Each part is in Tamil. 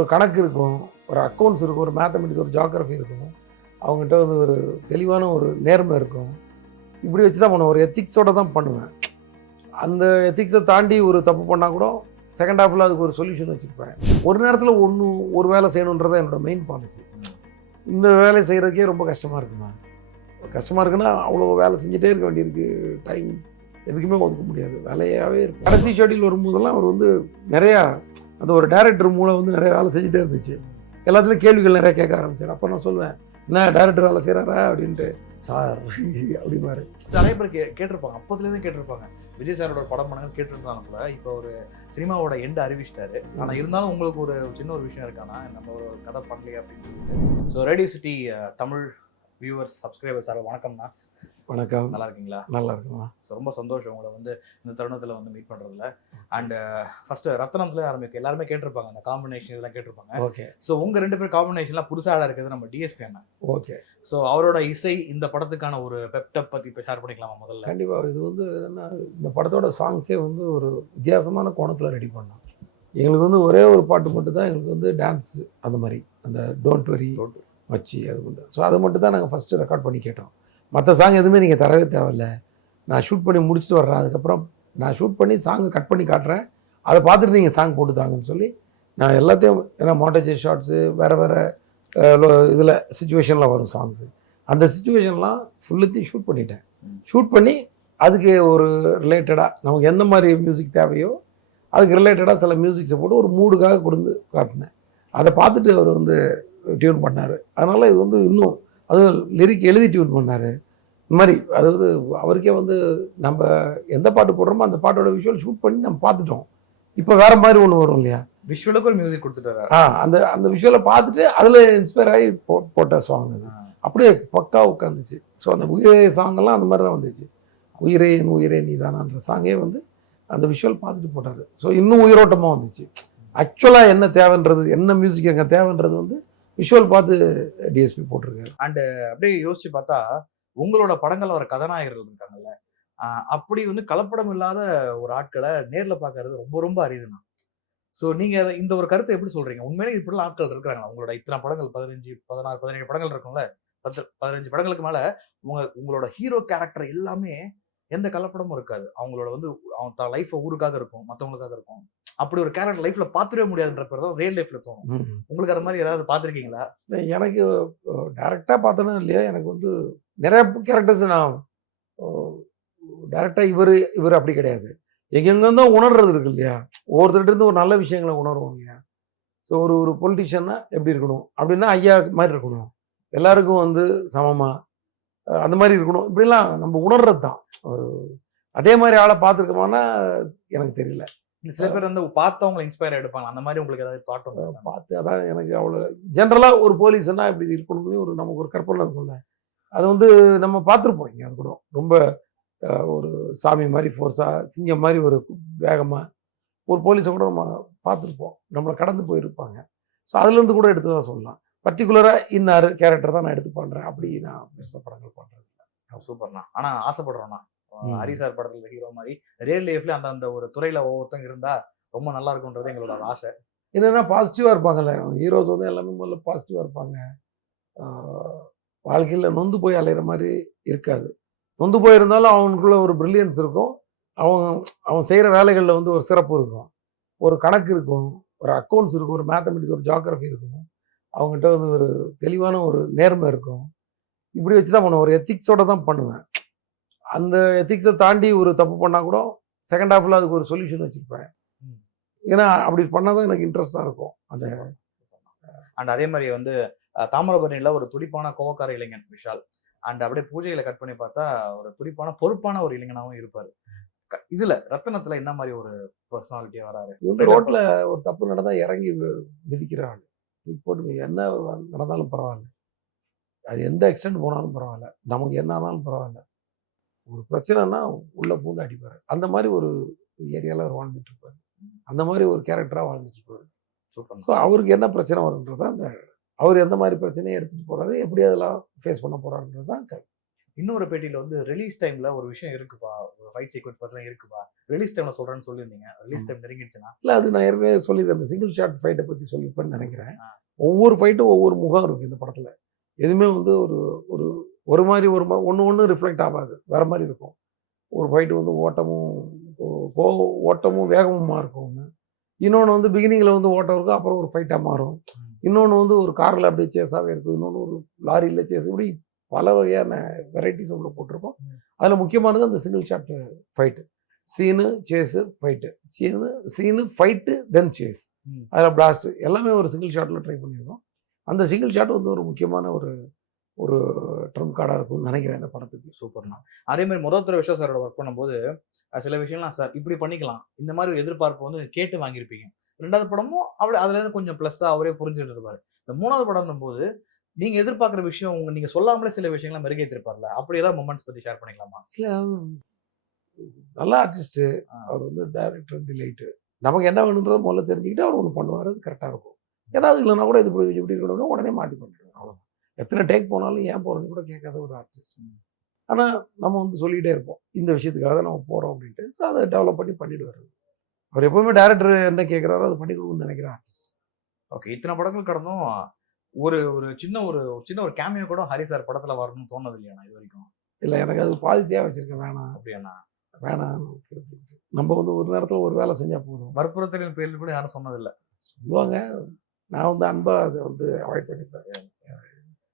ஒரு கணக்கு இருக்கும் ஒரு அக்கௌண்ட்ஸ் இருக்கும் ஒரு மேத்தமெட்டிக்ஸ் ஒரு ஜாகிரஃபி இருக்கும். அவங்ககிட்ட வந்து ஒரு தெளிவான ஒரு நேர்மை இருக்கும். இப்படி வச்சு தான் பண்ணுவேன். ஒரு எத்திக்ஸோடு தான் பண்ணுவேன். அந்த எத்திக்ஸை தாண்டி ஒரு தப்பு பண்ணால் கூட செகண்ட் ஹாஃபில் அதுக்கு ஒரு சொல்யூஷன் வச்சுருப்பேன். ஒரு நேரத்தில் ஒன்று ஒரு வேலை செய்யணுன்றதான் என்னோட மெயின் பாலிசி இந்த வேலை செய்கிறதுக்கே ரொம்ப கஷ்டமாக இருக்குமா கஷ்டமாக இருக்குன்னா அவ்வளோ வேலை செஞ்சுட்டே இருக்க வேண்டியிருக்கு. டைம் எதுக்குமே ஒதுக்க முடியாது. வேலையாகவே இருக்கும் கடைசி ஷெடியூல் வரும்போதெல்லாம் அவர் வந்து நிறையா அந்த ஒரு டைரக்டர் மூலம் வந்து நிறைய வேலை செஞ்சுட்டே இருந்துச்சு. எல்லாத்துலேயும் கேள்விகள் நிறைய கேட்க ஆரம்பிச்சார். அப்போ நான் சொல்லுவேன் என்ன டைரக்டர் வேலை செய்கிறாரா அப்படின்ட்டு சார் அப்படின்னாரு நிறைய பேர் கே கேட்டிருப்பாங்க. அப்போதுலேருந்து கேட்டிருப்பாங்க. விஜய் சாரோட படம் பண்ணுங்க கேட்டிருந்தாங்க கூட இப்போ ஒரு சினிமாவோட எண்ட் அறிவிச்சிட்டாரு. ஆனா இருந்தாலும் உங்களுக்கு ஒரு சின்ன ஒரு விஷயம் இருக்கானா? நம்ம ஒரு கதை பண்ணலையே அப்படின்னு சொல்லிட்டு. So radio city Tamil viewers subscribers sir வணக்கம்ண்ணா வணக்கம். நல்லா இருக்கீங்களா நல்லா இருக்குமா ஸோ ரொம்ப சந்தோஷம் உங்களை வந்து இந்த தருணத்தில் வந்து மீட் பண்ணுறதுல அண்ட் ஃபர்ஸ்ட் ரத்னத்துல ஆரம்பிக்கும் எல்லாருமே கேட்டிருப்பாங்க அந்த காம்பினேஷன் இதெல்லாம் கேட்டிருப்பாங்க. ஓகே ஸோ உங்க ரெண்டு பேர் காம்பினேஷன்லாம் புதுசாக இருக்கிறது நம்ம டிஎஸ்பி அண்ணா. ஓகே ஸோ அவரோட இசை இந்த படத்துக்கான ஒரு பெப்டப் பத்தி இப்போ ஷேர் பண்ணிக்கலாமா முதல்ல? கண்டிப்பாக இது வந்து என்ன இந்த படத்தோட சாங்ஸே வந்து ஒரு வித்தியாசமான கோணத்தில் ரெடி பண்ணோம். எங்களுக்கு வந்து ஒரே ஒரு பாட்டு மட்டும் தான் எங்களுக்கு வந்து டான்ஸ் அந்த மாதிரி அந்த டோன்ட் வரி Don't வச்சு அது வந்து ஸோ அதை மட்டும் தான் நாங்கள் ஃபஸ்ட்டு ரெக்கார்ட் பண்ணி கேட்டோம். மற்ற சாங் எதுவுமே நீங்கள் தரவே தேவையில்ல. நான் ஷூட் பண்ணி முடிச்சுட்டு வர்றேன். அதுக்கப்புறம் நான் ஷூட் பண்ணி சாங்கை கட் பண்ணி காட்டுறேன். அதை பார்த்துட்டு நீங்கள் சாங் போட்டு தாங்கன்னு சொல்லி நான் எல்லாத்தையும் ஏன்னா மாட்டேஜ் ஷார்ட்ஸு வேறு வேறு இதில் சுச்சுவேஷனில் வரும் சாங்ஸு அந்த சுச்சுவேஷன்லாம் ஃபுல்லுத்தையும் ஷூட் பண்ணிட்டேன். ஷூட் பண்ணி அதுக்கு ஒரு ரிலேட்டடாக நமக்கு எந்த மாதிரி மியூசிக் தேவையோ அதுக்கு ரிலேட்டடாக சில மியூசிக்ஸை போட்டு ஒரு மூடுக்காக கொடுத்து காட்டினேன். அதை பார்த்துட்டு அவர் வந்து டியூன் பண்ணார். அதனால் இது வந்து இன்னும் அதுவும் லிரிக் எழுதி டியூன் பண்ணார். இந்த மாதிரி அதாவது அவருக்கே வந்து நம்ம எந்த பாட்டு போடுறோமோ அந்த பாட்டோட விஷுவல் ஷூட் பண்ணி நம்ம பார்த்துட்டோம். இப்போ வேற மாதிரி ஒன்று வரும் இல்லையா? விஷுவலுக்கு ஒரு மியூசிக் கொடுத்துட்டாரு? ஆ அந்த அந்த விஷுவலை பார்த்துட்டு அதில் இன்ஸ்பயர் ஆகி போ போட்ட சாங் அது. அப்படியே பக்கா உட்காந்துச்சு. ஸோ அந்த உயிரே சாங்கெல்லாம் அந்த மாதிரி தான் வந்துச்சு. உயிரே என் உயிரே நீதானான்ற சாங்கே வந்து அந்த விஷுவல் பார்த்துட்டு போட்டார். ஸோ இன்னும் உயிரோட்டமாக வந்துச்சு. ஆக்சுவலாக என்ன தேவைன்றது என்ன மியூசிக் எங்கே தேவைன்றது வந்து விஷுவல் பார்த்து டிஎஸ்பி போட்டிருக்காரு. அப்படியே யோசிச்சு பார்த்தா உங்களோட படங்கள் வர கதாநாயகர்கள் இருக்காங்கல்ல அப்படி வந்து கலப்படம் இல்லாத ஒரு ஆட்களை நேரில் பார்க்கறது ரொம்ப ரொம்ப அரிதுண்ணா. ஸோ நீங்கள் அதை- இந்த ஒரு கருத்தை எப்படி சொல்கிறீங்க உண்மையிலே இப்படிலாம் ஆட்கள் இருக்கிறாங்களா? உங்களோட இத்தனை படங்கள் பதினஞ்சு பதினாறு பதினேழு படங்கள் இருக்கும்ல பத்து பதினஞ்சு படங்களுக்கு மேலே உங்க உங்களோட ஹீரோ கேரக்டர் எல்லாமே எந்த கலப்படமும் இருக்காது. அவங்களோட வந்து அவங்க தான் லைஃப் ஊருக்காக இருக்கும் மத்தவங்களுக்காக இருக்கும். அப்படி ஒரு கேரக்டர் லைஃப்ல பாத்துடவே முடியாதுன்ற பேர் தான் ரியல் லைஃப்ல தோணும். உங்களுக்கு அந்த மாதிரி ஏதாவது பாத்திருக்கீங்களா இல்லை, எனக்கு டேரெக்டாக பார்த்தோன்னா இல்லையா எனக்கு வந்து நிறைய கேரக்டர்ஸ் நான் டேரெக்டாக இவர் இவர் அப்படி கிடையாது. எங்கெங்கேருந்தோ உணர்றது இருக்கு இல்லையா? ஒவ்வொருத்தர்கிட்ட ஒரு நல்ல விஷயங்களை உணர்வோம் இல்லையா? ஸோ ஒரு ஒரு பொலிட்டிஷியன்னா எப்படி இருக்கணும்? அப்படின்னா ஐயா மாதிரி இருக்கணும். எல்லாருக்கும் வந்து சமமா அஹ் அந்த மாதிரி இருக்கணும். இப்படிலாம் நம்ம உணர்றது தான் அதே மாதிரி ஆளை பார்த்துருக்கோமானா எனக்கு தெரியல. சில பேர் வந்து பார்த்தவங்களை இன்ஸ்பயர் எடுப்பாங்க. அந்த மாதிரி உங்களுக்கு ஏதாவது தாட் பார்த்து அதான் எனக்கு அவ்வளோ ஜென்ரலாக ஒரு போலீஸ்னா இப்படி இருக்கணும்னு ஒரு நமக்கு ஒரு கற்பனை இருக்கும்ல. அது வந்து நம்ம பார்த்துருப்போம் இங்கே அது கூட. ரொம்ப ஒரு சாமி மாதிரி ஃபோர்ஸாக சிங்கம் மாதிரி ஒரு வேகமாக ஒரு போலீஸை கூட நம்ம பார்த்துருப்போம். நம்மளை கடந்து போயிருப்பாங்க. ஸோ அதுலேருந்து கூட எடுத்து தான் சொல்லலாம். பர்டிகுலராக இன்னார் கேரக்டர் தான் நான் எடுத்து பண்ணுறேன் அப்படி நான் பெருசாக படங்கள் பண்ணுறேன் சூப்பர்ண்ணா ஆனா ஆசைப்படுறோம்ண்ணா ம். ஹரி சார் படத்துல ஹீரோ மாதிரி. ரியல் லைஃப்ல அந்த அந்த ஒரு துறையில ஒவ்வொருத்தங்க இருந்தா ரொம்ப நல்லா இருக்கும்ன்றது எங்களோட ஆசை. என்னென்னா பாசிட்டிவாக இருப்பாங்கல்ல. ஹீரோஸ் வந்து எல்லாமே முதல்ல பாசிட்டிவாக இருப்பாங்க. வாழ்க்கையில் நொந்து போய் அலையிற மாதிரி இருக்காது. நொந்து போயிருந்தாலும் அவனுக்குள்ள ஒரு பிரில்லியன்ஸ் இருக்கும். அவன் அவன் செய்கிற வேலைகளில் வந்து ஒரு சிறப்பு இருக்கும். ஒரு கணக்கு இருக்கும். ஒரு அக்கௌண்ட்ஸ் இருக்கும். ஒரு மேத்தமெட்டிக்ஸ் ஒரு ஜாகிரஃபி இருக்கும். அவங்ககிட்ட வந்து ஒரு தெளிவான ஒரு நேர்மை இருக்கும். இப்படி வச்சு தான் பண்ணுவேன். ஒரு எத்திக்ஸோட தான் பண்ணுவேன். அந்த எத்திக்ஸை தாண்டி ஒரு தப்பு பண்ணால் கூட செகண்ட் ஹாஃபில் அதுக்கு ஒரு சொல்யூஷன் வச்சுருப்பேன். ஏன்னா அப்படி பண்ணால் தான் எனக்கு இன்ட்ரெஸ்டாக இருக்கும். அந்த அண்ட் அதே மாதிரி வந்து தாமிரபரணியில ஒரு துடிப்பான கோவக்கார இளைஞன் விஷால். அண்ட் அப்படியே பூஜைகளை கட் பண்ணி பார்த்தா ஒரு துடிப்பான பொறுப்பான ஒரு இளைஞனாவும் இருப்பாரு. இதுல ரத்தனத்துல என்ன மாதிரி ஒரு பர்சனாலிட்டியா வராரு? ரோட்ல ஒரு தப்பு நடந்தா இறங்கி வி- மிதிக்கிற ஆள் தூக்கி போட்டு என்ன நடந்தாலும் பரவாயில்ல. அது எந்த எக்ஸ்டென்ட் போனாலும் பரவாயில்ல. நமக்கு என்ன ஆனாலும் பரவாயில்ல. ஒரு பிரச்சனைனா உள்ள பூந்து அடிப்பாரு. அந்த மாதிரி ஒரு ஏரியால அவர் வாழ்ந்துட்டு இருப்பாரு. அந்த மாதிரி ஒரு கேரக்டரா வாழ்ந்துட்டு இருப்பாரு. சூப்பர். ஸோ அவருக்கு என்ன பிரச்சனை வரும்ன்றத அந்த அவர் எந்த மாதிரி பிரச்சனையை எடுத்துட்டு போறாரு எப்படி அதெல்லாம் ஃபேஸ் பண்ண போறாருன்றது தான். இன்னொரு பேட்டியில வந்து ரிலீஸ் டைம்ல ஒரு விஷயம் இருக்குப்பா. ஒரு ஃபைட் சீக்வன்ஸ் பத்திலாம் இருக்குப்பா. ரிலீஸ் டைம்ல சொல்றேன்னு சொல்லியிருந்தீங்க. ரிலீஸ் டைம் நெருங்கிடுச்சுன்னா? இல்லை அது நான் ஏற்கனவே சொல்லியிருக்கேன் அந்த சிங்கிள் ஷாட் ஃபைட்டை பற்றி சொல்லியிருப்பேன்னு நினைக்கிறேன். ஒவ்வொரு ஃபைட்டும் ஒவ்வொரு முகம் இருக்குது இந்த படத்தில். எதுவுமே வந்து ஒரு ஒரு ஒரு மாதிரி ஒரு ஒன்று ஒன்று ரிஃப்ளெக்ட் ஆகாது. வேற மாதிரி இருக்கும். ஒரு ஃபைட்டு வந்து ஓட்டமும் கோ- ஓட்டமும் வேகமுமா இருக்கும் ஒன்று இன்னொன்று வந்து பிகினிங்கில் வந்து ஓட்டம் இருக்கும். அப்புறம் ஒரு ஃபைட்டாக மாறும். இன்னொன்று வந்து ஒரு காரில் அப்படியே சேஸாகவே இருக்கும். இன்னொன்று ஒரு லாரியில் சேஸ் இப்படி பல வகையான வெரைட்டிஸ் உள்ள போட்டிருக்கோம். அதில் முக்கியமானது அந்த single shot fight scene chase fight scene scene fight then chase. அதில் பிளாஸ்ட் எல்லாமே ஒரு சிங்கிள் ஷாட்டில் ட்ரை பண்ணியிருக்கோம் அந்த சிங்கிள் ஷாட் வந்து ஒரு முக்கியமான ஒரு ஒரு ட்ரம் கார்டாக இருக்கும்னு நினைக்கிறேன் இந்த படத்துக்கு. சூப்பர்ண்ணா. அதே மாதிரி முதல் தடவை விஸ்வா சாரோட ஒர்க் பண்ணும்போது சில விஷயம்லாம் சார் இப்படி பண்ணிக்கலாம். இந்த மாதிரி ஒரு எதிர்பார்ப்பு வந்து கேட்டு வாங்கியிருப்பீங்க. ரெண்டாவது படமும் அப்படி அதுல இருந்து கொஞ்சம் ப்ளஸ்ஸா அவரே புரிஞ்சுட்டு இருப்பாரு. இந்த மூணாவது படம் போது நீங்க எதிர்பார்க்குற விஷயம் உங்க நீங்க சொல்லாமலே சில விஷயங்களை மெருகேற்றிருப்பார்ல அப்படி ஏதாவது மூமெண்ட்ஸ் பத்தி ஷேர் பண்ணிக்கலாமா? இல்லை நல்ல ஆர்டிஸ்ட்டு ஆ. அவர் வந்து டைரக்டர் டிலைட்டு நமக்கு என்ன வேணுன்றதை முதல்ல தெரிஞ்சுக்கிட்டு அவர் ஒன்று பண்ணுவார் அது கரெக்டாக இருக்கும். ஏதாவது இல்லைன்னா கூட இது இப்படி இப்படி இருக்கணும்னா உடனே மாற்றி பண்ணுறாரு அவ்வளோதான் எத்தனை டேக் போனாலும் ஏன் போகிறேன்னு கூட கேட்காத ஒரு ஆர்டிஸ்ட் ஆனால் நம்ம வந்து சொல்லிக்கிட்டே இருப்போம் இந்த விஷயத்துக்காக தான் நம்ம போகிறோம் அப்படின்ட்டு. அதை டெவலப் பண்ணி பண்ணிடுவார். அவர் எப்பவுமே டேரக்டர் என்ன கேட்குறாரோ அதை பண்ணி கொடுக்கணும்னு நினைக்கிற ஆர்டிஸ்ட் ஓகே இத்தனை படங்கள் கடந்தும் ஒரு ஒரு சின்ன ஒரு சின்ன ஒரு கேமியோ கூட ஹரி சார் படத்துல வரணும்னு தோணுது இல்லையா இது வரைக்கும் இல்லை எனக்கு அது பாலிசியாக வச்சுருக்கேன். வேணாம். அப்படியாண்ணா? வேணாம். நம்ம வந்து ஒரு நேரத்தில் ஒரு வேலை செஞ்சால் போதும். வற்புறுத்தலின் பேரில் கூட யாரும் சொன்னதில்லை. சொல்லுவாங்க. நான் வந்து அன்பாக அதை வந்து அவாய்ட் பண்ணிப்பேன்.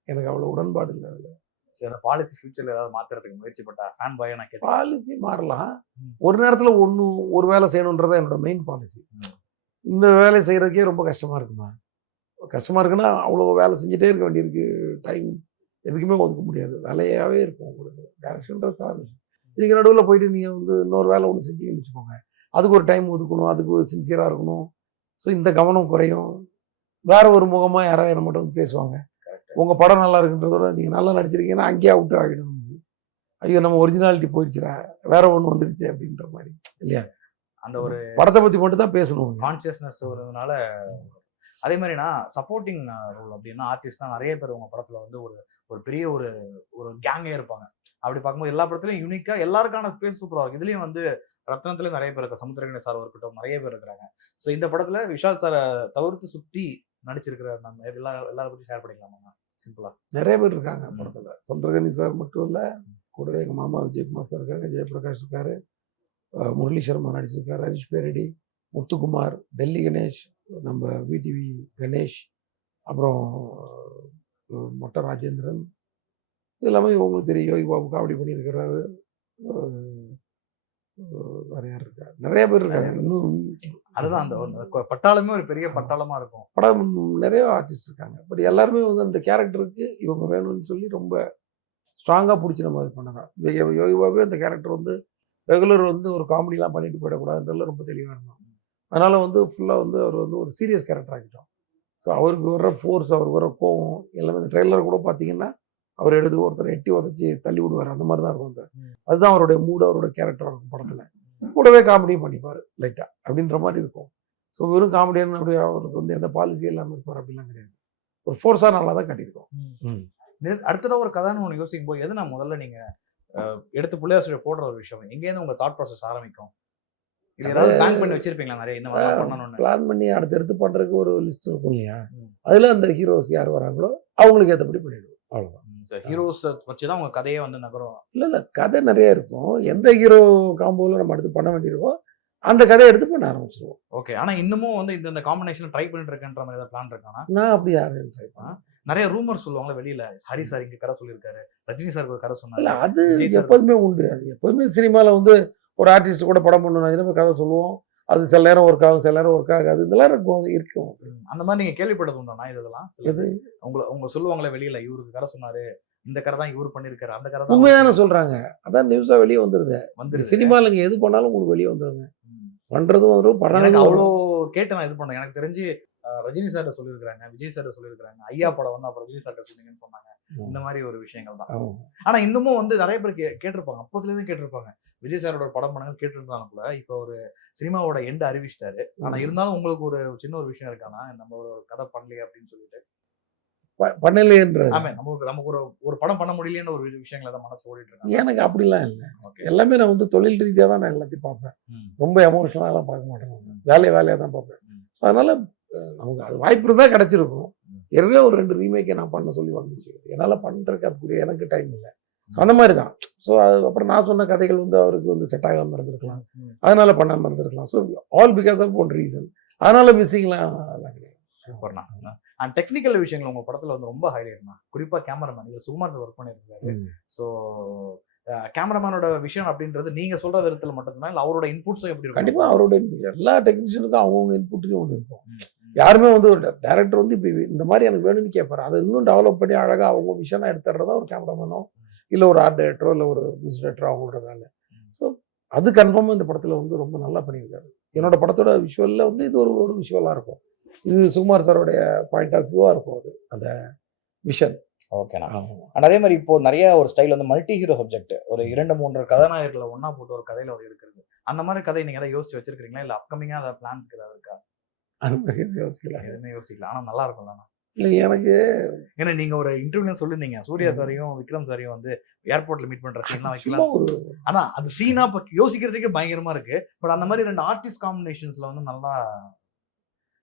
எனக்கு அவ்வளோ உடன்பாடு இல்லை அதில். சரி அந்த பாலிசி ஃபியூச்சர்ல ஏதாவது மாத்துறதுக்கு முயற்சி பட்டா ஃபேன் பாயா நான் கேட்டேன். பாலிசி மாறலாம். ஒரு நேரத்தில் ஒன்று ஒரு வேலை செய்யணுன்றதான் என்னோட மெயின் பாலிசி. இந்த வேலை செய்கிறதுக்கே ரொம்ப கஷ்டமாக இருக்குமா? கஷ்டமாக இருக்குன்னா அவ்வளோ வேலை செஞ்சுட்டே இருக்க வேண்டியிருக்கு. டைம் எதுக்குமே ஒதுக்க முடியாது. வேலையாகவே இருக்கும் உங்களுக்கு. டேரக்ஷன்றது விஷயம். இதுக்கு நடுவில் போயிட்டு நீங்கள் வந்து இன்னொரு வேலை ஒன்று செஞ்சீங்கன்னு வச்சுக்கோங்க. அதுக்கு ஒரு டைம் ஒதுக்கணும். அதுக்கு ஒரு சின்சியராக இருக்கணும். ஸோ இந்த கவனம் குறையும். வேற ஒரு முகமாக யாராவது என்ன மட்டும் வந்து பேசுவாங்க உங்கள் படம் நல்லா இருக்குன்றதோட நீங்கள் நல்லா நடிச்சிருக்கீங்கன்னா அங்கேயே அவுட் ஆகிடும். ஐயோ நம்ம ஒரிஜினாலிட்டி போயிடுச்சுடா. வேற ஒன்று வந்துருச்சு அப்படின்ற மாதிரி. இல்லையா? அந்த ஒரு படத்தை பற்றி மட்டும் தான் பேசணும். கான்சியஸ்னஸ் வருதுனால அதே மாதிரினா சப்போர்ட்டிங் ரோல் அப்படின்னா ஆர்டிஸ்ட்னா நிறைய பேர் உங்க படத்துல வந்து ஒரு ஒரு பெரிய ஒரு ஒரு கேங்கே இருப்பாங்க. அப்படி பார்க்கும்போது எல்லா படத்துலயும் யூனிக்கா எல்லாருக்கான ஸ்பேஸ் சூப்பரா இருக்கு இதுலயும் வந்து ரத்னத்துல நிறைய பேர் இருக்கு சமுத்திரகணி சார் இருக்கட்டும் நிறைய பேர் இருக்கிறாங்க. ஸோ இந்த படத்துல விஷால் சாரை தவிர்த்து சுத்தி நடிச்சிருக்கிற நம்ம எல்லா எல்லாரும் பத்தி ஷேர் பண்ணிக்கலாமா சிம்பிளா நிறைய பேர் இருக்காங்க. படத்தில். சந்திரகனி சார் மட்டும் இல்லை கூடவே எங்கள் மாமா விஜயகுமார் சார் இருக்காங்க. ஜெயபிரகாஷ் இருக்காரு. முரளி சர்மா நடிச்சிருக்காரு. ஹரிஷ் பேரடி முத்துக்குமார் டெல்லி கணேஷ் நம்ம விடிவி கணேஷ் அப்புறம் மொட்டை ராஜேந்திரன் இது எல்லாமே உங்களுக்கு தெரியும். யோகி பாபு காமெடி பண்ணியிருக்கிறாரு. வேற யார் இருக்கா? நிறைய பேர் இருக்காங்க. இன்னும் அதுதான் அந்த பட்டாளமே ஒரு பெரிய பட்டாளமா இருக்கும். படம் நிறைய ஆர்டிஸ்ட் இருக்காங்க. பட் எல்லாருமே வந்து அந்த கேரக்டருக்கு இவங்க வேணும்னு சொல்லி ரொம்ப ஸ்ட்ராங்காக பிடிச்சி நம்ம இது பண்ணலாம். யோகி பாபு அந்த கேரக்டர் வந்து ரெகுலர் வந்து ஒரு காமெடிலாம் பண்ணிட்டு போயிடக்கூடாதுன்றதுல ரொம்ப தெளிவாக இருந்தோம். அதனால வந்து ஃபுல்லாக வந்து அவர் வந்து ஒரு சீரியஸ் கேரக்டர் ஆகிட்டோம் ஸோ அவருக்கு வர்ற ஃபோர்ஸ் அவருக்கு வர்ற கோவம் எல்லாமே இந்த ட்ரெய்லர் கூட பார்த்தீங்கன்னா அவர் எடுத்து ஒருத்தர் எட்டி உதச்சி தள்ளி விடுவார். அந்த மாதிரி தான் இருக்கும் அந்த. அதுதான் அவருடைய மூடு அவரோட கேரக்டர் இருக்கும் படத்தில். கூடவே காமெடியும் பண்ணிப்பார் லைட்டாக அப்படின்ற மாதிரி இருக்கும். ஸோ வெறும் காமெடியன் அப்படியே அவருக்கு வந்து எந்த பாலிசி இல்லாமல் இருப்பார் அப்படிலாம் கிடையாது. ஒரு ஃபோர்ஸாக நல்லா தான் கட்டியிருக்கோம். ம். நிறு- அடுத்ததா ஒரு கதான்னு ஒன்று யோசிக்கும் போது எது நான் முதல்ல நீங்க அஹ், எடுத்து புள்ளியாசிரியர் போடுற ஒரு விஷயம் எங்கேருந்து உங்க தாட் ப்ராசஸ் ஆரம்பிக்கும்? இது ஏதாவது பிளான் பண்ணி வச்சிருப்பீங்களா நிறைய இந்த மாதிரி பண்ணணும்னு? பிளான் பண்ணி அடுத்தடுத்து பண்ணுறதுக்கு ஒரு லிஸ்ட் இருக்கும் இல்லையா. அதில் அந்த ஹீரோஸ் யார் வராங்களோ அவங்களுக்கு ஏற்றபடி பண்ணிடுவோம். அவ்வளோதான் ஹீரோஸ் வச்சுதான் உங்க கதையே வந்து நகரும். இல்லை இல்லை. கதை நிறைய இருக்கும். எந்த ஹீரோ காம்போவில் நம்ம அடுத்து பண்ண வேண்டியிருக்கோ அந்த கதையை எடுத்து பண்ண ஆரம்பிச்சிருவோம். ஓகே ஆனா இன்னமும் வந்து இந்த காம்பினேஷன் ட்ரை பண்ணிட்டு இருக்கேன்ற மாதிரி ஏதாவது பிளான் இருக்கானா நான் அப்படி யாரையும் ட்ரை பண்ணேன் நிறைய ரூமர் சொல்லுவாங்க வெளியில. ஹரி சார் இங்க கதை சொல்லியிருக்காரு. ரஜினி சார் இல்லை சொன்னாரு. அது. எப்போதுமே உண்டு. அது எப்போதுமே சினிமாவில் வந்து ஒரு ஆர்டிஸ்ட் கூட படம் பண்ணணும் கதை சொல்லுவோம். அது சில நேரம் ஒர்க் ஆகும் சில நேரம் ஒர்க் ஆகாது. இதெல்லாம் இருக்கும் இருக்கும். அந்த மாதிரி நீங்க கேள்விப்பட்டது உண்டானா இதெல்லாம் எது? உங்களை உங்க சொல்லுவாங்களே வெளியில இவருக்கு கதை சொன்னாரு இந்த கதை தான் இவர் பண்ணிருக்காரு அந்த கதை தான் உண்மைதானே சொல்கிறாங்க அதான் நியூஸாக வெளியே வந்துருது. சினிமாவில் இங்கே எது பண்ணாலும் உங்களுக்கு வெளியே வந்துடுங்க ம். பண்ணுறதும் வந்துடும் பண்ணாலும் அவ்வளோ கேட்டு நான் இது பண்ணேன். எனக்கு தெரிஞ்சு ரஜினி சார்ட்ட சொல்லியிருக்காங்க விஜய் சார்ட்ட சொல்லியிருக்காங்க ஐயா படம் வந்து அப்புறம் ரஜினி சார்ட்ட சொன்னீங்கன்னு சொன்னாங்க. இந்த மாதிரி ஒரு விஷயங்கள் தான். ஆனா இன்னமும் வந்து நிறைய பேர் கே கேட்டிருப்பாங்க. அப்போதுல இருந்து கேட்டிருப்பாங்க. விஜய் சாரோட படம் பண்ணுங்க கேட்டிருந்தாங்க போல இப்போ ஒரு சினிமாவோட எண்ட் அறிவிச்சிட்டாரு. ஆனா இருந்தாலும் உங்களுக்கு ஒரு சின்ன ஒரு விஷயம் இருக்கானா நம்ம ஒரு கதை பண்ணலையே அப்படின்னு சொல்லிட்டு. ப- பண்ணலையேன்றது ஆமா நமக்கு நமக்கு ஒரு ஒரு படம் பண்ண முடியலன்னு ஒரு விஷயங்களை தான் மனசு ஓடிட்டு இருக்காங்க எனக்கு அப்படிலாம் இல்லை. எல்லாமே நான் வந்து தொழில் ரீதியாக தான் நான் எல்லாத்தையும் பார்ப்பேன். ரொம்ப எமோஷனலாலாம் பார்க்க மாட்டேன். வேலையை வேலையாக தான் பார்ப்பேன். அதனால நமக்கு அது வாய்ப்பு இருந்தால் கிடச்சிருக்கும். ஏற்கனவே ஒரு ரெண்டு ரீமேக்கை நான் பண்ண சொல்லி வந்துச்சு. என்னால் பண்ணுறதுக்கு அதுக்குரிய எனக்கு டைம் இல்லை. அந்த மாதிரி தான் ஸோ அது அப்புறம் நான் சொன்ன கதைகள் வந்து அவருக்கு வந்து செட் ஆகாமல் இருந்திருக்கலாம். அதனால பண்ணாமல் இருந்திருக்கலாம். So all because of one reason அதனால மிஸ்ஸிங்லாம் சூப்பர்ண்ணா அண்ட் டெக்னிக்கல் விஷயங்கள் உங்க படத்துல வந்து ரொம்ப ஹைலைட்னா குறிப்பா கேமராமேன் இதுல சுகுமார் ஒர்க் பண்ணியிருக்காரு. ஸோ கேமராமேனோட விஷயம் அப்படின்றது நீங்க சொல்ற விதத்துல மட்டும்தான் இல்ல அவரோட இன்புட்ஸும் எப்படி இருக்கும்? கண்டிப்பாக அவரோட எல்லா டெக்னீஷியனுக்கும் அவங்கவுங்க இன்புட்லேயும் ஒன்று இருக்கும். யாருமே வந்து ஒரு டேரக்டர் வந்து இப்போ இந்த மாதிரி எனக்கு வேணும்னு கேட்பாரு அதை இன்னும் டெவலப் பண்ணி அழகாக அவங்க விஷயம் எடுத்துடுறதா ஒரு கேமராமேனோ இல்லை ஒரு ஆர்ட் டைரக்டரோ இல்லை ஒரு மியூசிக் டைரக்டரோ அவங்களோட வேலை ஸோ அது கன்ஃபார்மாக இந்த படத்தில் வந்து ரொம்ப நல்லா பண்ணியிருக்காரு. என்னோட படத்தோட விஷுவலில் வந்து இது ஒரு ஒரு விஷுவலாக இருக்கும். இது சுகுமார் சாரோடைய பாயிண்ட் ஆஃப் வியூவாக இருக்கும் அது அந்த விஷன் ஓகேண்ணா அண்ட் அதே மாதிரி இப்போ நிறைய ஒரு ஸ்டைல் வந்து மல்டி ஹீரோ சப்ஜெக்ட் ஒரு இரண்டு மூன்று கதாநாயகர்களை ஒண்ணா போட்டு ஒரு கதையில ஒரு எடுக்கிறது. அந்த மாதிரி கதை நீங்க ஏதாவது யோசிச்சு வச்சிருக்கீங்களா இல்ல அப்கமிங்கா அதை பிளான்ஸ்க்கு ஏதாவது இருக்கா? அது மாதிரி யோசிக்கல. எதுவுமே யோசிக்கல. ஆனா நல்லா இருக்கும்ல இல்லை எனக்கு ஏன்னா நீங்க ஒரு இன்டர்வியூல சொல்லிருந்தீங்க சூர்யா சாரையும் விக்ரம் சாரையும் வந்து ஏர்போர்ட்ல மீட் பண்ற சீன்லாம் வைக்கலாம் ஒரு ஆனா அது சீனா இப்ப யோசிக்கிறதுக்கே பயங்கரமா இருக்கு. பட் அந்த மாதிரி ரெண்டு ஆர்டிஸ்ட் காம்பினேஷன்ஸ்ல வந்து நல்லா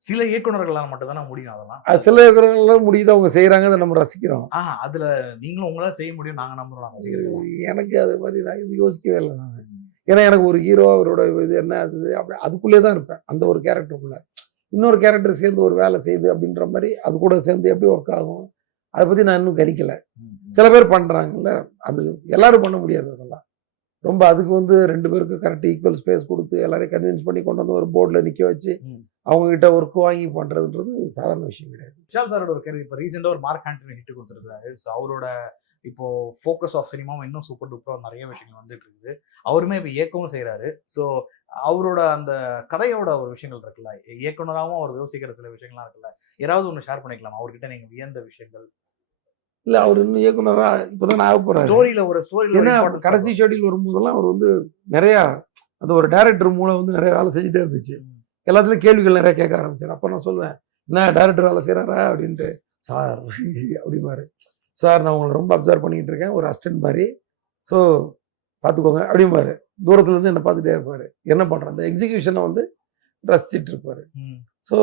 சில இயக்குனர்களால் மட்டும் தானே முடியும் அதெல்லாம். அது சில இருக்கிறவங்களாம் முடியுது அவங்க செய்கிறாங்க அதை நம்ம ரசிக்கிறோம். ஆஹா அதுல நீங்களும் உங்களால செய்ய முடியும் நாங்க நம்புறோம் ரசிகர்கள். எனக்கு அது மாதிரி நான் இது யோசிக்கவே இல்லை நான். ஏன்னா எனக்கு ஒரு ஹீரோ அவரோட இது என்ன அது அப்படி அதுக்குள்ளே தான் இருப்பேன். அந்த ஒரு கேரக்டருக்குள்ள இன்னொரு கேரக்டர் சேர்ந்து ஒரு வேலை செய்யுது அப்படின்ற மாதிரி அது கூட சேர்ந்து எப்படி ஒர்க் ஆகும்? அதை பற்றி நான் இன்னும் கணிக்கல. சில பேர் பண்ணுறாங்கல்ல அது எல்லாரும் பண்ண முடியாது அதெல்லாம். ரொம்ப அதுக்கு வந்து ரெண்டு பேருக்கு கரெக்ட் ஈக்குவல் ஸ்பேஸ் கொடுத்து எல்லாரையும் கன்வின்ஸ் பண்ணி கொண்டு வந்து ஒரு போர்டில் நிற்க வச்சு ம். அவங்க கிட்ட ஒர்க் வாங்கி பண்ணுறதுன்றது சாதாரண விஷயம் கிடையாது. விஷால் சாரோட ஒரு கேள்வி இப்போ ரீசெண்டாக ஒரு மார்க் ஆண்டனி ஹிட் கொடுத்துருக்காரு ஸோ அவரோட இப்போ ஃபோக்கஸ் ஆஃப் சினிமாவும் இன்னும் சூப்பர் டூப்பராக நிறைய விஷயங்கள் வந்துட்டு இருக்குது. அவருமே இப்போ இயக்கவும் செய்கிறாரு ஸோ அவரோட அந்த கதையோட ஒரு விஷயங்கள் இருக்குல்ல. இயக்குனராகவும் அவர் யோசிக்கிற சில விஷயங்கள்லாம் இருக்குல்ல. யாராவது ஒன்று ஷேர் பண்ணிக்கலாம். அவர்கிட்ட நீங்க வியந்த விஷயங்கள். இல்லை அவர் இன்னும் இயக்குனராக இப்போ தான் ஆக போகிறாரு ஸ்டோரியில ஒரு ஸ்டோரியில ஏன்னா கடைசி ஷெடியூல் வரும்போதெல்லாம் அவர் வந்து நிறையா அந்த ஒரு டேரக்டர் மூலம் வந்து நிறைய வேலை செஞ்சுட்டே இருந்துச்சு. எல்லாத்துலயும் கேள்விகள் நிறைய கேட்க ஆரம்பிச்சார். அப்போ நான் சொல்லுவேன் என்ன டேரக்டர் வேலை செய்கிறாரா அப்படின்ட்டு சார் அப்படிம்பாரு. சார் நான் உங்களை ரொம்ப அப்சர்வ் பண்ணிக்கிட்டு இருக்கேன். ஒரு அசிஸ்டன்ட் மாதிரி. ஸோ பார்த்துக்கோங்க அப்படிம்பாரு. தூரத்துல இருந்து என்னை பார்த்துட்டே இருப்பாரு. என்ன பண்ணுறேன் அந்த எக்ஸிகியூஷனை வந்து ரசிச்சிட்டு இருப்பாரு. ஸோ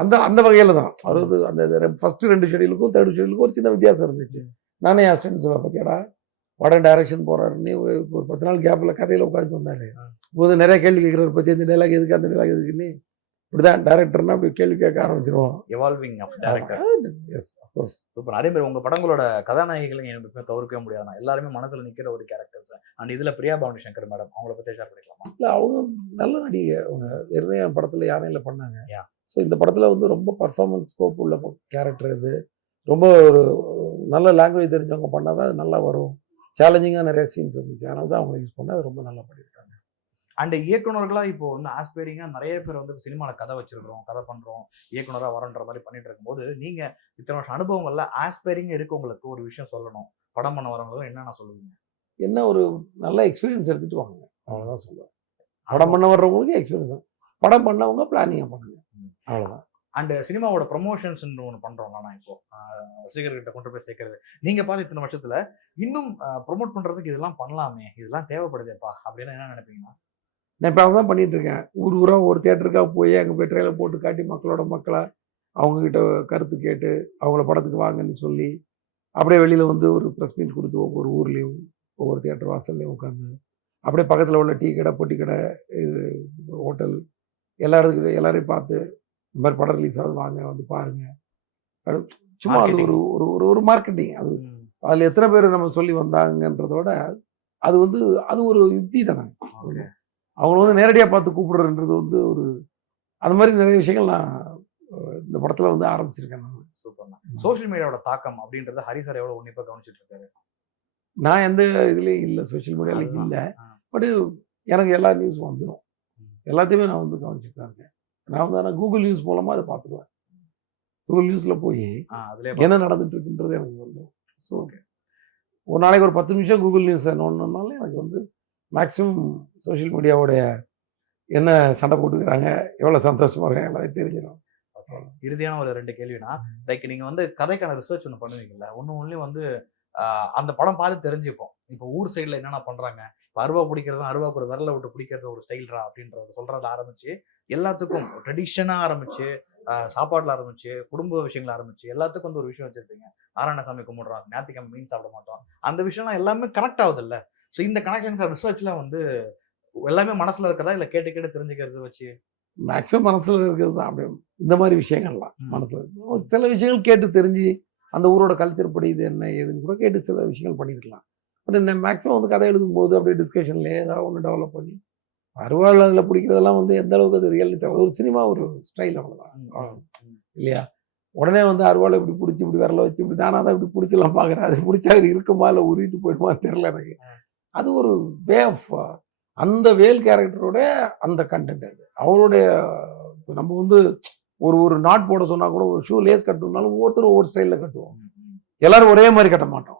அந்த அந்த வகையில் தான். அதாவது அந்த ஃபர்ஸ்ட் ரெண்டு ஷெடியூலுக்கும் தேர்ட் ஷெடியூலுக்கும் ஒரு சின்ன வித்தியாசம் இருந்துச்சு. நானே அசிஸ்டன்ட் சொல்லுவேன் பார்த்தியாடா படம் டைரக்ஷன் போறாருன்னு ஒரு பத்து நாள் கேப்பில் கதையில் உட்காந்து வந்தாரு. போது நிறைய கேள்வி கேட்குறாரு பற்றி இந்த டைலாக் எதுக்கு அந்த டைலாக் எதுக்குன்னு இப்படிதான் டேரக்டர்னா அப்படி கேள்வி கேட்க ஆரம்பிச்சிருவோம். Evolving director yes of course super அதே மாதிரி உங்க படங்களோட கதாநாயகிகளை எப்பவுமே தவிர்க்கவே முடியாது. எல்லாருமே மனசுல நிக்கிற ஒரு கேரக்டர்ஸ் அண்ட் இதுல பிரியா பவானி சங்கர் மேடம் அவங்கள பத்தி ஷேர் பண்ணிக்கலாமா? இல்லை அவங்க நல்ல நடிகை. அவங்க என் படத்தில் யானையில் பண்ணாங்க. Yeah. ஸோ இந்த படத்தில் வந்து ரொம்ப பர்ஃபார்மன்ஸ் ஸ்கோப் உள்ள கேரக்டர் இது. ரொம்ப ஒரு நல்ல லாங்குவேஜ் தெரிஞ்சவங்க பண்ணால் தான் அது நல்லா வரும். சேலஞ்சிங்காக நிறைய சீன்ஸ் இருந்துச்சு. அதனால தான் அவங்கள யூஸ் பண்ணால் அது ரொம்ப நல்லா பண்ணியிருக்காங்க அண்ட் இயக்குனர்களா இப்போ வந்து ஆஸ்பைரிங்கா நிறைய பேர் வந்து சினிமால கதை வச்சிருக்கிறோம் கதை பண்றோம் இயக்குனரா வரன்ற மாதிரி பண்ணிட்டு இருக்கும்போது நீங்க இத்தனை வருஷம் அனுபவங்கள்ல ஆஸ்பைரிங் இருக்கவங்களுக்கு ஒரு விஷயம் சொல்லணும். படம் பண்ண வரவங்களும் என்னென்ன சொல்லுவீங்க? என்ன ஒரு நல்ல எக்ஸ்பீரியன்ஸ் எடுத்துட்டு வாங்க. அவ்வளோதான் சொல்லுவேன் படம் பண்ண வர்றவங்களுக்கு எக்ஸ்பீரியன்ஸ் தான். படம் பண்ணவங்க பிளானிங்காக பண்ணுங்க. அவ்வளோதான் அண்ட் சினிமாவோட ப்ரொமோஷன்ஸ் ஒன்று பண்றோம்ல நான் இப்போ. ரசிகர்கிட்ட கொண்டு போய் சேர்க்கறது. நீங்க பார்த்து இத்தனை வருஷத்துல இன்னும் ப்ரொமோட் பண்றதுக்கு இதெல்லாம் பண்ணலாமே இதெல்லாம் தேவைப்படுதேப்பா அப்படின்னு என்ன நினைப்பீங்கன்னா? நான் இப்போ தான் பண்ணிட்டு இருக்கேன். ஊர் ஊராக ஒரு தேட்டருக்காக போய் அங்கே போய் ட்ரெயிலர் போட்டு காட்டி மக்களோட மக்களை அவங்கக்கிட்ட கருத்து கேட்டு அவங்கள படத்துக்கு வாங்கன்னு சொல்லி அப்படியே வெளியில் வந்து ஒரு ப்ரெஸ் மீட் கொடுத்து ஒவ்வொரு ஊர்லேயும் ஒவ்வொரு தேட்டர் வாசல்லையும் உட்காந்து அப்படியே பக்கத்தில் உள்ள டீ கடை பொட்டி கடை இது ஹோட்டல் எல்லாருக்கும் எல்லாரையும் பார்த்து இந்த மாதிரி படம் ரிலீஸ் ஆகுது வாங்க வந்து பாருங்க. அது சும்மா அது ஒரு ஒரு ஒரு ஒரு மார்க்கெட்டிங் அது அதில் எத்தனை பேர் நம்ம சொல்லி வந்தாங்கன்றதோட அது வந்து அது ஒரு யுக்தி தானே. அவங்கள வந்து நேரடியாக பார்த்து கூப்பிடுறன்றது வந்து ஒரு அந்த மாதிரி நிறைய விஷயங்கள் நான் இந்த படத்தில் வந்து ஆரம்பிச்சிருக்கேன் நான். சூப்பர் சோஷியல் மீடியாவோட தாக்கம் அப்படின்றத ஹரி சார் எவ்வளவு உன்னிப்பா கவனிச்சிட்டு இருக்காரு? நான் எந்த இதுலேயும் இல்லை சோஷியல் அதுதான். இல்லை. பட் எனக்கு எல்லா நியூஸும் வந்துடும். எல்லாத்தையுமே நான் வந்து கவனிச்சுட்டு தான் இருக்கேன். நான் வந்து ஆனால் கூகுள் நியூஸ் மூலமாக அதை பார்த்துக்குவேன். கூகுள் நியூஸில் போய் என்ன நடந்துட்டு இருக்குன்றது எனக்கு வந்துடும் ஸோ ஒரு நாளைக்கு ஒரு பத்து நிமிஷம் கூகுள் நியூஸை நோண்டினாலும் எனக்கு வந்து மேக்ஸிமம் சோஷியல் மீடியாவுடைய என்ன சண்டை போட்டுக்கிறாங்க எவ்வளோ சந்தோஷமா இருக்காங்க எல்லாத்தையும் தெரிஞ்சிடும். இறுதியான ஒரு ரெண்டு கேள்வினா லைக் நீங்க வந்து கதைக்கான ரிசர்ச் ஒன்று பண்ணுவீங்கல்ல. ஒன்று ஒன்றுலையும் வந்து அந்த படம் பார்த்து தெரிஞ்சுப்போம். இப்போ ஊர் சைடில் என்னென்ன பண்றாங்க? இப்போ அருவா பிடிக்கிறது அருவாக்கு ஒரு விரலை விட்டு பிடிக்கிறது ஒரு ஸ்டைல்ரா அப்படின்றத சொல்றதுல ஆரம்பிச்சு எல்லாத்துக்கும் ட்ரெடிஷனாக ஆரம்பிச்சு ஆஹ், சாப்பாடுல ஆரம்பிச்சு குடும்ப விஷயங்கள் ஆரம்பிச்சு எல்லாத்துக்கும் வந்து ஒரு விஷயம் வச்சிருப்பீங்க. நாராயணசாமி கும்பிடுறோம் ஞாயிற்றுக்கிழமை மீன் சாப்பிட மாட்டோம். அந்த விஷயம்லாம் எல்லாமே கனெக்ட் ஆகுது இல்ல ஸோ இந்த கனெக்ஷன் ரிசர்ச்லாம் வந்து எல்லாமே மனசுல இருக்கிறதா? இல்லை கேட்டு கேட்டு தெரிஞ்சுக்கிறது வச்சு? மேக்ஸிமம் மனசுல இருக்கிறது தான். அப்படி இந்த மாதிரி விஷயங்கள்லாம். மனசுல சில விஷயங்கள் கேட்டு தெரிஞ்சு அந்த ஊரோட கல்ச்சர் படி இது என்ன ஏதுன்னு கூட கேட்டு சில விஷயங்கள் பண்ணியிருக்கலாம் பட் என்ன மேக்ஸிமம் வந்து கதை எழுதும் போது அப்படியே டிஸ்கஷன்லேயே ஏதாவது ஒன்று டெவலப் பண்ணி அருவாள் அதில் பிடிக்கிறதெல்லாம் வந்து எந்த அளவுக்கு அது ரியாலிட்டி ஒரு சினிமா ஒரு ஸ்டைல் அவ்வளோதான். இல்லையா? உடனே வந்து அருவாளை இப்படி பிடிச்சி இப்படி வரல வச்சு இப்படி நானாக தான் இப்படி பிடிச்சலாம் பார்க்குறேன். அது பிடிச்சா அது இருக்குமா இல்லை உருவிட்டு போயிடுமான்னு தெரியல எனக்கு. அது ஒரு வே ஆஃப் அந்த வேல் கேரக்டரோட அந்த கண்டென்ட் அது. அவருடைய இப்போ நம்ம வந்து ஒரு ஒரு நாட் போட சொன்னா கூட ஒரு ஷூ லேஸ் கட்டணும்னாலும் ஒவ்வொருத்தரும் ஒவ்வொரு ஸ்டைலில் கட்டுவோம். எல்லாரும் ஒரே மாதிரி கட்ட மாட்டோம்.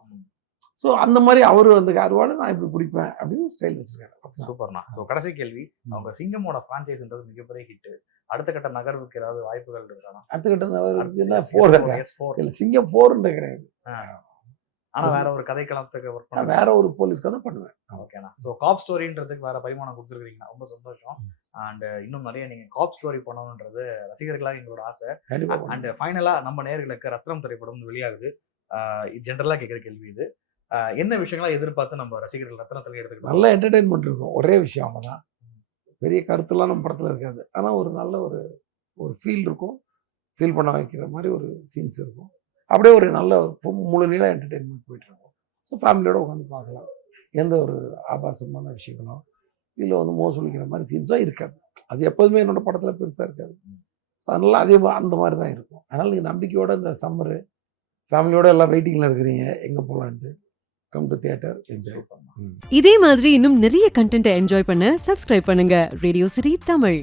ஸோ அந்த மாதிரி அவர் அந்த அருவாளை நான் இப்படி பிடிப்பேன் அப்படின்னு ஸ்டைல் வச்சிருக்காரு. சூப்பர்ண்ணா. ஸோ கடைசி கேள்வி. அவங்க சிங்கமோட ஃப்ரான்ச்சைஸ்ன்றது மிகப்பெரிய ஹிட் அடுத்த கட்ட நகர்வுக்கு ஏதாவது வாய்ப்புகள் இருக்கானா அடுத்த கட்டம் அவருக்கு என்ன? ஃபோர் இல்லை சிங்கம் ஃபோர்ன்ற கிடையாது. ஆனா வேற ஒரு கதைக்களத்துக்கு ஒர்க் நான் பண்ண வேற ஒரு போலீஸ்க்கு தான் பண்ணுவேன். ஓகேண்ணா ஸோ காப் ஸ்டோரின்றதுக்கு வேற பரிமாணம் கொடுத்துருக்கீங்க ரொம்ப சந்தோஷம். அண்ட் இன்னும் நிறைய நீங்க காப் ஸ்டோரி பண்ணணுன்றது ரசிகர்களாக எங்களோட ஆசை. அண்ட் ஃபைனலா நம்ம நேயர்களுக்கு ரத்னம் திரைப்படம் வெளியாகுது. ஜென்ரலா கேட்குற கேள்வி இது. என்ன விஷயங்களா எதிர்பார்த்து நம்ம ரசிகர்கள் ரத்னத்துல எடுத்துக்கலாம் நல்ல என்டர்டெயின்மெண்ட் இருக்கும். ஒரே விஷயம் அவ்வளோதான் பெரிய கருத்துலாம் நம்ம படத்தில் இருக்காது. ஆனால் ஒரு நல்ல ஒரு ஒரு ஃபீல் இருக்கும். ஃபீல் பண்ண வைக்கிற மாதிரி ஒரு சீன்ஸ் இருக்கும். அப்படியே ஒரு நல்ல முழு நீள என்டர்டெயின்மெண்ட் போயிட்டு இருக்கும். ஸோ ஃபேமிலியோட உட்காந்து பார்க்கலாம். எந்த ஒரு ஆபாசமான விஷயங்களோ இல்லை வந்து மோசடிக்கிற மாதிரி சீன்ஸோ இருக்காது. அது எப்போதுமே என்னோட படத்தில் பெருசாக இருக்காது. அதனால அதே அந்த மாதிரி தான் இருக்கும். அதனால் நீங்கள் நம்பிக்கையோட இந்த சம்மரு ஃபேமிலியோட எல்லாம் வெயிட்டிங்கில் இருக்கிறீங்க. எங்கே போகலான்ட்டு கம் டு தியேட்டர் என்ஜாய் பண்ணலாம். இதே மாதிரி இன்னும் நிறைய கண்டென்ட்டை என்ஜாய் பண்ண சப்ஸ்கிரைப் பண்ணுங்க. Radio city Tamil